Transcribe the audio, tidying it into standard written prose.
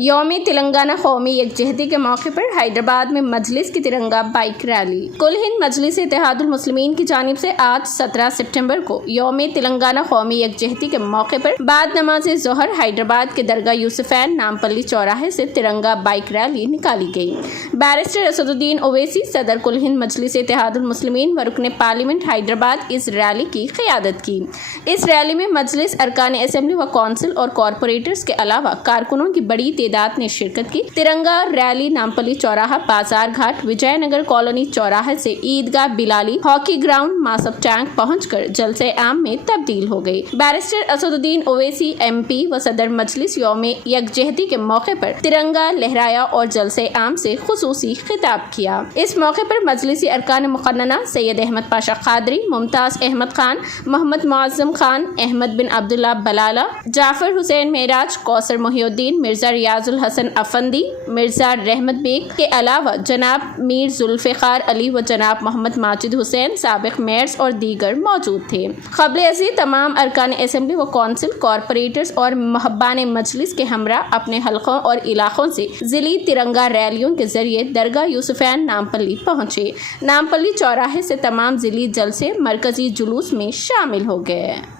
यौम तेलंगाना कौमी यकजहती के मौके पर हैदराबाद में मजलिस की तिरंगा बाइक रैली। कुल हिंद मजलिस इत्तेहादुल मुस्लिमीन की जानिब से आज 17 सितंबर को यौम तेलंगाना कौमी यकजहती के मौके पर बाद नमाज जोहर हैदराबाद के दरगाह यूसुफैन नामपल्ली चौराहे से तिरंगा बाइक रैली निकाली गई। बैरिस्टर असदुद्दीन ओवैसी सदर कुल हिंद मजलिस इत्तेहादुल मुस्लिमीन व रुकने पार्लियामेंट हैदराबाद इस रैली की क़यादत की। इस रैली में मजलिस अरकान असेंबली व कौंसिल और कॉरपोरेटर्स के अलावा कारकुनों की बड़ी तादाद ने शिरकत की। तिरंगा रैली नामपल्ली चौराहा, बाजार घाट, विजयनगर कॉलोनी चौराहे से ईदगाह, बिलाली, हॉकी ग्राउंड, मासब टैंक पहुंचकर जलसे आम में तब्दील हो गई। बैरिस्टर असदुद्दीन ओवैसी MP व सदर मजलिस यौम यकजहती के मौके पर तिरंगा लहराया और जलसे आम से खुसूसी खिताब किया। इस मौके पर मजलिसी अरकान मुक़न्नना सैयद अहमद पाशा कादरी, मुमताज अहमद खान, मोहम्मद मुअज़्ज़म खान, अहमद बिन अब्दुल्ला बलाला, जाफर हुसैन मेराज, कौसर मोहिउद्दीन, मिर्जा रियाजुल हसन अफंदी, मिर्जा रहमत बेग के अलावा जनाब मीर जुल्फ़िकार अली व जनाब मोहम्मद माजिद हुसैन साबिक मेयर्स और दीगर मौजूद थे। क़ब्ल अज़ीं तमाम अरकान असेंबली व कौंसिल, कॉरपोरेटर्स और महब्बान मजलिस के हमरा अपने हलकों और इलाकों से ज़िली तिरंगा रैलियों के जरिए दरगाह यूसुफैन नामपल्ली पहुँचे। नामपल्ली चौराहे से तमाम ज़िली जलसे मरकजी जुलूस में शामिल हो गए।